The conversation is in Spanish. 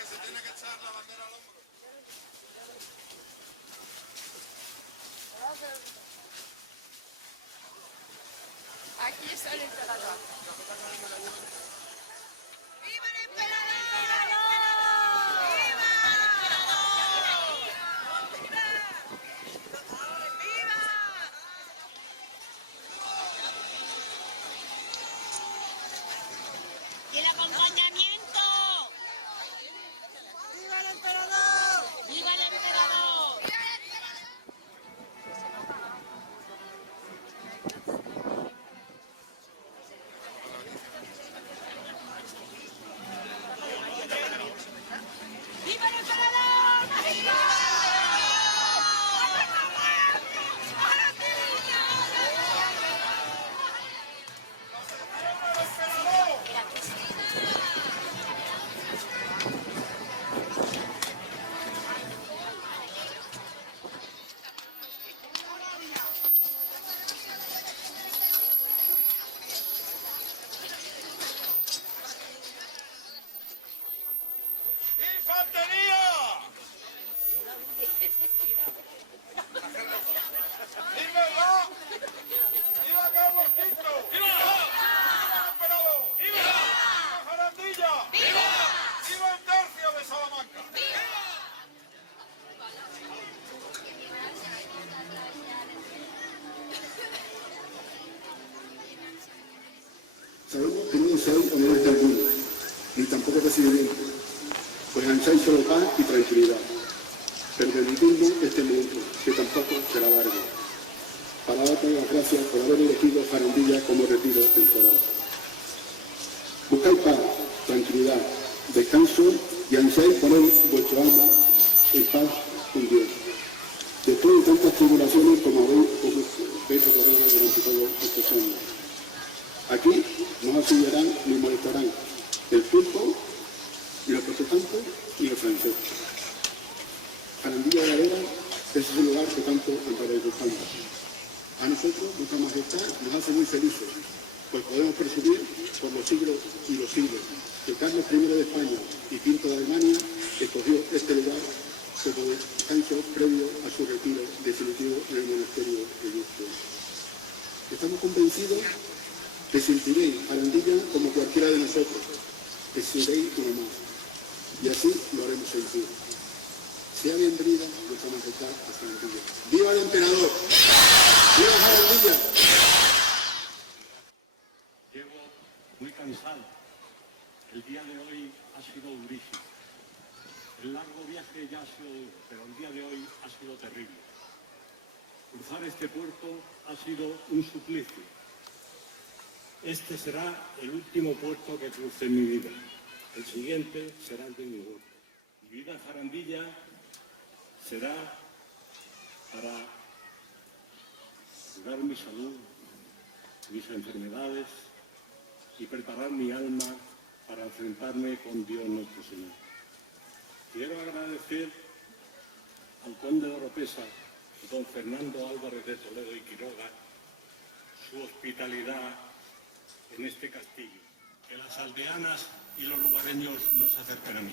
que se tiene que echar la bandera al hombro. Aquí está el emperador. ¡Viva el emperador! ¡Y el acompañamiento! ¡Viva el emperador! ¡Viva el emperador! ¡Viva el emperador! ¡Viva! ¡Infantería! ¡Viva! ¡Viva Carlos V! ¡Viva! ¡Viva el emperador! ¡Viva! ¡Viva Jarandilla! ¡Viva! ¡Viva el tercio de Salamanca! Sabemos que no soy honores de alguno, ni tampoco recibimiento, pues ansáis solo paz y tranquilidad. Pero permitidme este momento, que tampoco será largo, para daros las gracias por haber elegido Jarandilla como retiro temporal. Buscáis paz, tranquilidad, descanso y ansiáis poner vuestro alma en paz con Dios. Después de tantas tribulaciones como habéis recorrido durante todos estos años. Aquí no os auxiliarán ni molestarán el turco, ni los protestantes, ni los franceses. Jarandilla de la Vera, ese es el lugar que tanto andaréis buscando. A nosotros, vuestra majestad, nos hace muy felices, pues podemos presumir por los siglos y los siglos que Carlos I de España y V de Alemania escogió este lugar como descanso previo a su retiro definitivo en el monasterio de Lourdes. Estamos convencidos que sentiréis Jarandilla como cualquiera de nosotros, que seréis uno más, y así lo haremos sentir. Sea bienvenida vuestra majestad a Jarandilla. ¡Viva el emperador! ¡Viva Jarandilla! Llego muy cansado. El día de hoy ha sido durísimo. El largo viaje ya ha sido duro, pero el día de hoy ha sido terrible. Cruzar este puerto ha sido un suplicio. Este será el último puerto que cruce en mi vida. El siguiente será el de mi boda. Mi vida en Jarandilla será para cuidar mi salud, mis enfermedades y preparar mi alma para enfrentarme con Dios nuestro Señor. Quiero agradecer al conde de Oropesa, don Fernando Álvarez de Toledo y Quiroga, su hospitalidad en este castillo. Que las aldeanas y los lugareños no se acerquen a mí.